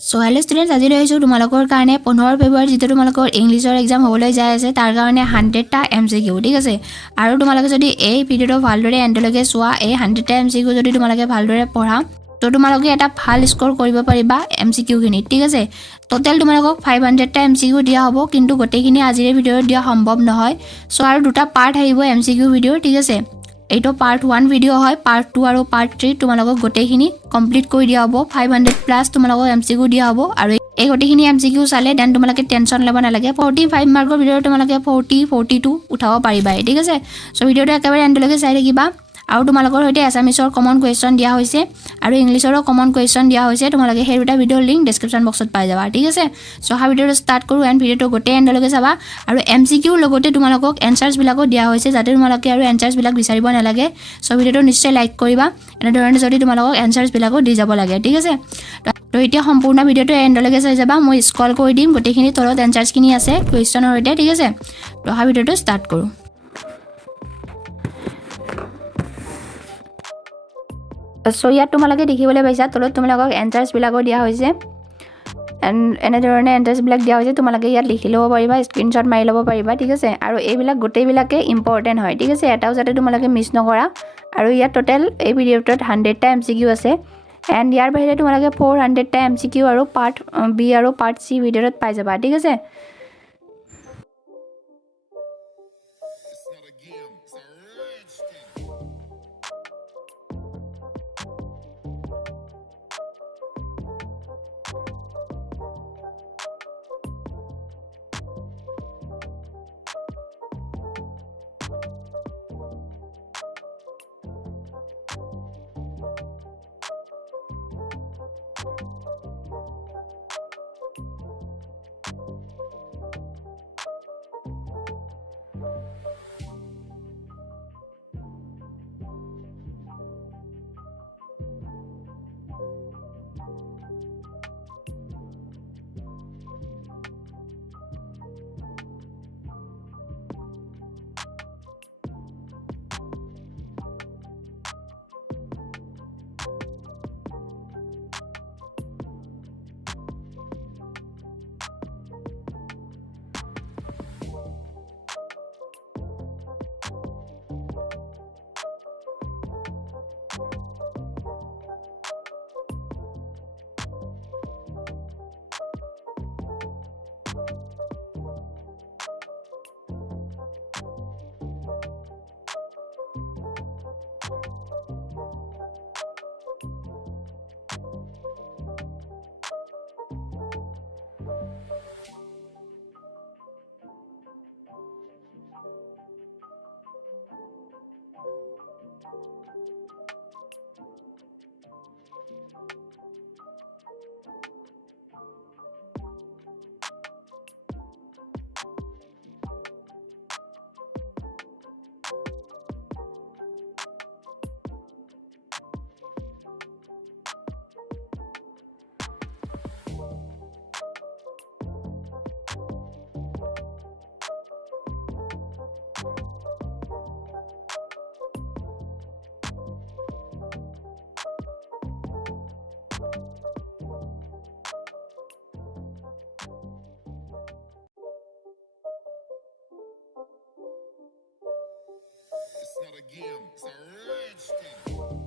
So hello students, আজি লৈছো তোমালোকৰ কাৰণে 15 ফেব্ৰুৱাৰী যেটো তোমালোকৰ ইংলিছৰ এক্সাম হ'বলৈ যায় আছে তাৰ কাৰণে 100টা MCQ ঠিক আছে আৰু তোমালোকে যদি এই ভিডিওটো ভালদৰে এন্ডলৈকে চোৱা এই 100টা MCQ যদি তোমালোকে ভালদৰে পঢ়া তো তোমালোকে এটা ভাল স্কোৰ কৰিব পাৰিবা MCQ খিনি ঠিক আছে টোটাল তোমালোকক 500টা MCQ দিয়া হ'ব কিন্তু গোটেইখিনি আজিৰ ভিডিওত দিয়া সম্ভৱ নহয় সো আৰু দুটা পাৰ্ট আহিব MCQ ভিডিও ঠিক আছে এইটো পাৰ্ট 1 ভিডিও হয় পাৰ্ট 2 আৰু পাৰ্ট 3 তোমালোকক গোটেইখিনি কমপ্লিট কৰি দিয়া হ'ব 500 প্লাস তোমালোকক MCQ দিয়া হ'ব আৰু এই গোটেইখিনি MCQ চালে দেন তোমালোকে টেনচন ল'ব নালাগে 45 মাৰ্কৰ ভিডিও তোমালোকে 40 42 উঠাব পাৰিবা ঠিক আছে সো ভিডিওটো একেবাৰে এন্ডলৈকে চাই থাকিবা আৰু তোমালোকৰ হৈতে আসামিছৰ কমন কোৱেশ্চন দিয়া হৈছে আৰু ইংলিছৰো কমন কোৱেশ্চন দিয়া হৈছে তোমালোকে সেই দুটা ভিডিওৰ লিংক ডেসক্ৰিপচন বক্সত পাই যাবা ঠিক আছে সো হা ভিডিওটো স্টাৰ্ট কৰো এন্ড ভিডিওটো গোটেই এন্ডলৈকে চাবা আৰু MCQ লগতে তোমালোকক এনসাৰছ বিলাকো দিয়া হৈছে যাতে তোমালোকে আৰু এনসাৰছ বিলাক বিচাৰিব নালাগে সো ভিডিওটো নিশ্চয় লাইক কৰিবা এনে ধৰণে যদি তোমালোকক এনসাৰছ বিলাকো দি যাব লাগে ঠিক আছে তো এতিয়া সম্পূৰ্ণ ভিডিওটো এন্ডলৈকে চাই যাবা মই স্ক্ৰল কৰি দিম গোটেইখিনি তলত এনসাৰছ খিনি আছে কোৱেশ্চনৰ হৈতে ঠিক আছে তো হা ভিডিওটো স্টাৰ্ট কৰো সো ইয়াত তোমালোকে দেখিবলৈ পাইছা তলত তোমালোকক এনসাৰছ বিলাকো দিয়া হৈছে এন্ড এনে ধৰণে এনসাৰছ বিলাক দিয়া হৈছে তোমালোকে ইয়াত লিখি ল'ব পাৰিবা স্ক্ৰিনশ্বট মাৰি ল'ব পাৰিবা ঠিক আছে আৰু এইবিলাক গোটেইবিলাকে ইম্পৰ্টেন্ট হয় ঠিক আছে এটাও যাতে তোমালোকে মিছ নকৰা আৰু ইয়াত টোটাল এই ভিডিওটোত 100টা MCQ আছে এন্ড ইয়াৰ বাহিৰে তোমালোকে 400টা MCQ আৰু পাৰ্ট বি আৰু পাৰ্ট সি ভিডিওত পাই যাবা ঠিক আছে It's not a game, it's a rich thing.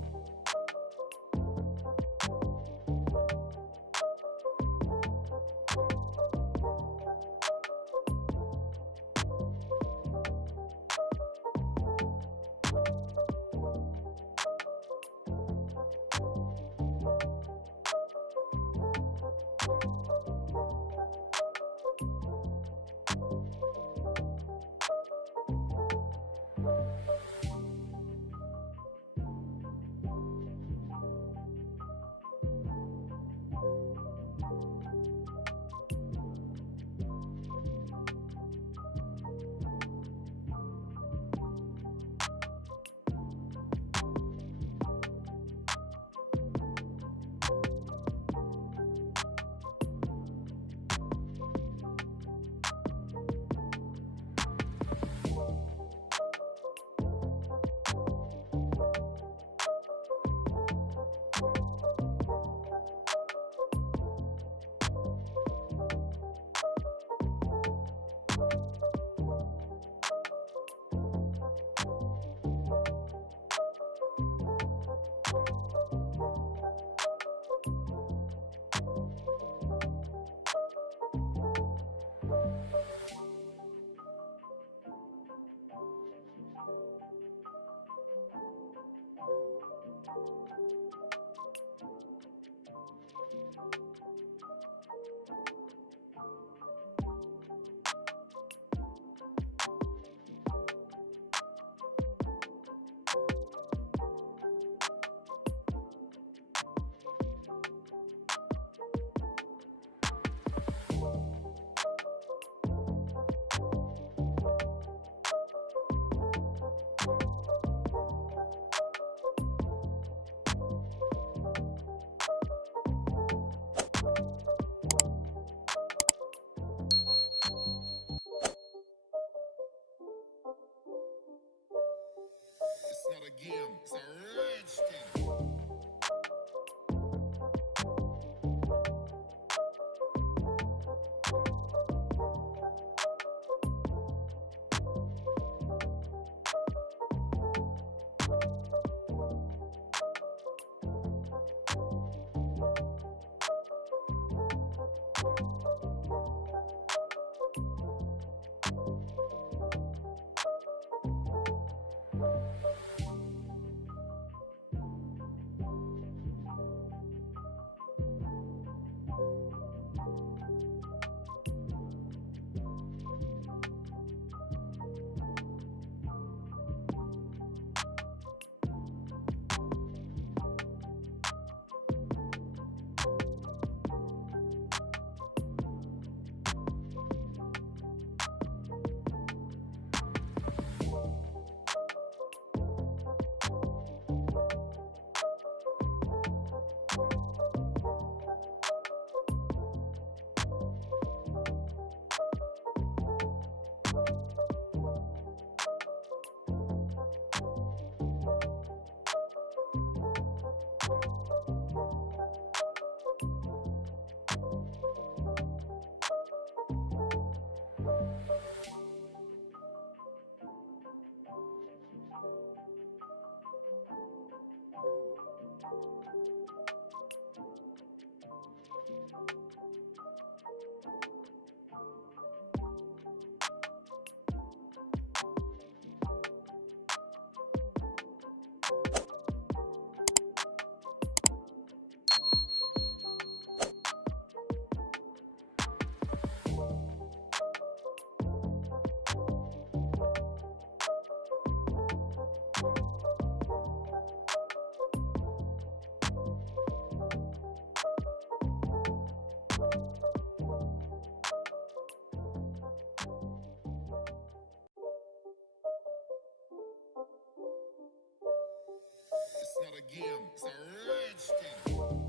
It's not a game, it's a rich thing. It's not a game, it's a rich thing.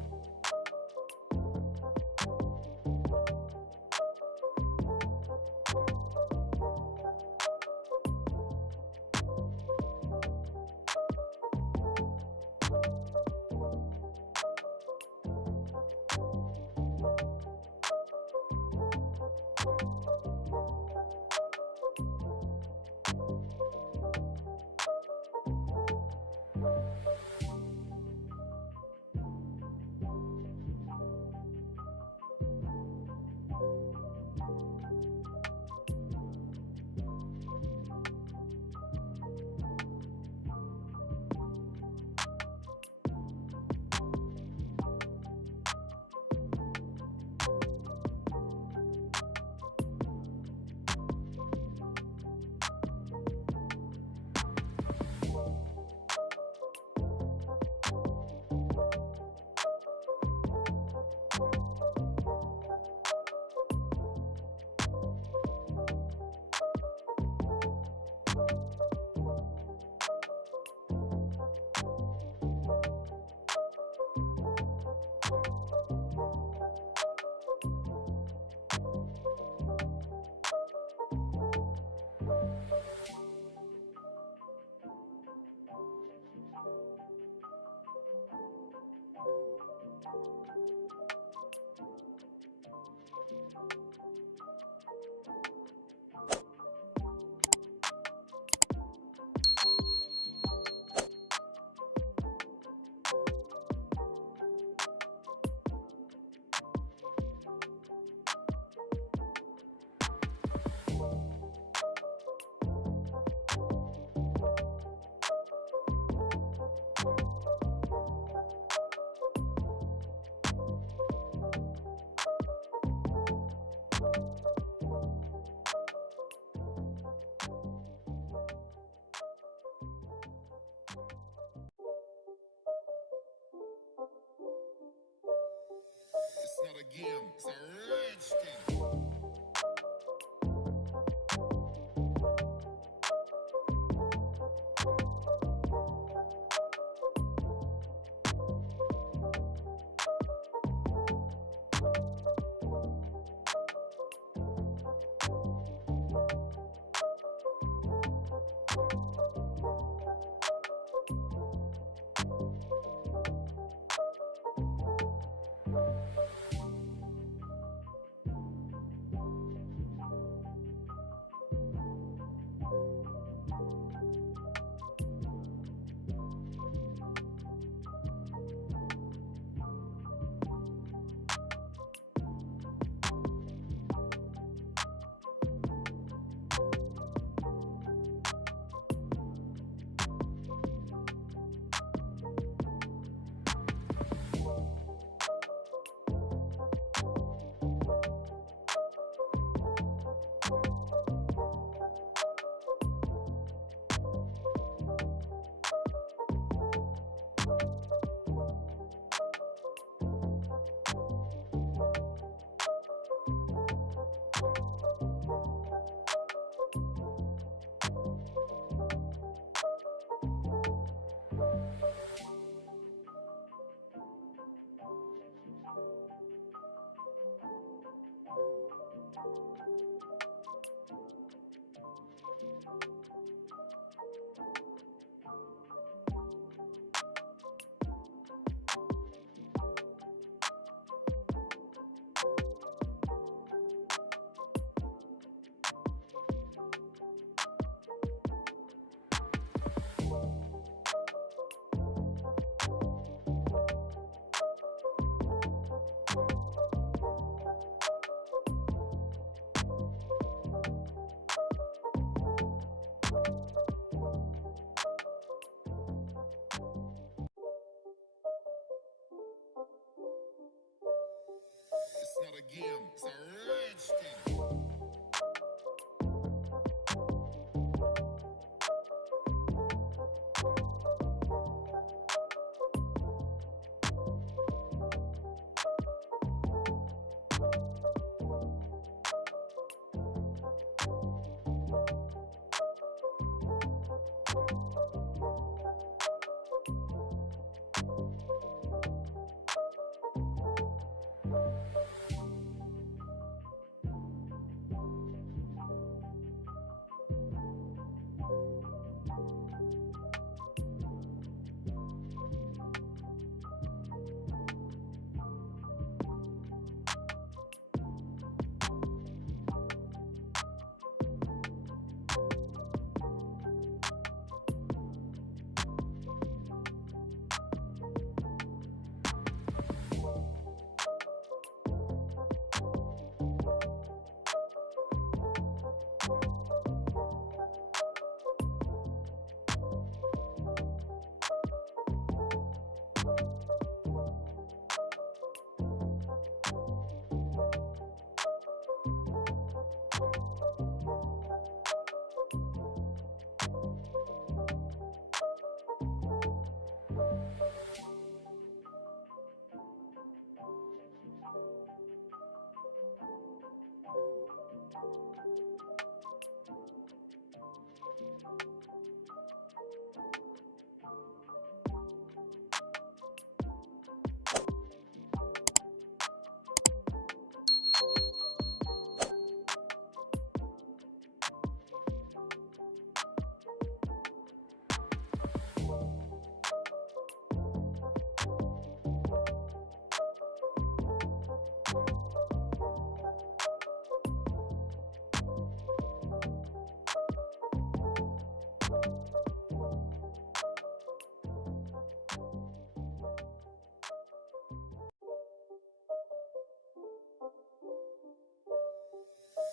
game. It's a rich thing.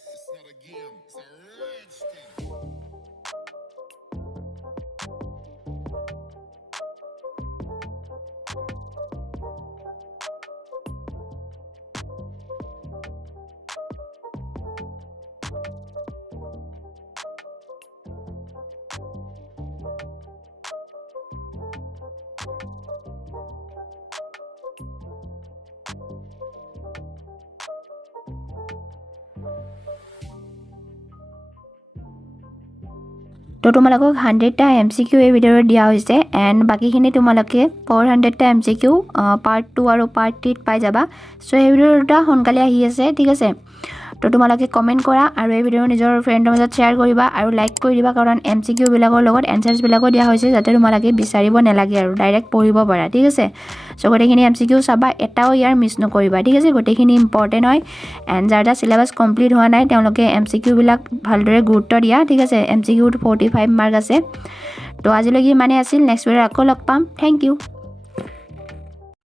It's not a game. It's a rich thing. তো তোমালোকক 100টা MCQ এই ভিডিঅ'ত দিয়া হৈছে এণ্ড বাকীখিনি তোমালোকে 400টা MCQ পাৰ্ট 2 আৰু পাৰ্ট 3 পাই যাবা সো এই ভিডিঅ'টা সোনকালে আহি আছে ঠিক আছে তো তোমালোকে কমেন্ট কৰা আৰু এই ভিডিঅ' নিজৰ ফ্ৰেণ্ডৰ মাজত শ্বেয়াৰ কৰিবা আৰু লাইক কৰি দিবা কাৰণ MCQ বিলাকৰ লগত এনসাৰ্স বিলাকো দিয়া হৈছে যাতে তোমালোকে বিচাৰিব নালাগে আৰু ডাইৰেক্ট পঢ়িব পাৰা ঠিক আছে সো গোটেইখিনি MCQ চাবা এটাও ইয়াৰ মিছ নকৰিবা ঠিক আছে গোটেইখিনি ইম্পৰ্টেন্ট হয় এণ্ড যাৰ সিলেবাস কমপ্লিট হোৱা নাই তেওঁলোকে MCQ বিলাক ভালদৰে গুৰুত্ব দিয়া ঠিক আছে MCQ 45 মাৰ্ক আছে তো আজিলৈকে মানে আছিল নেক্সট ভিডিঅ' আকৌ লগ পাম থ্যাংক ইউ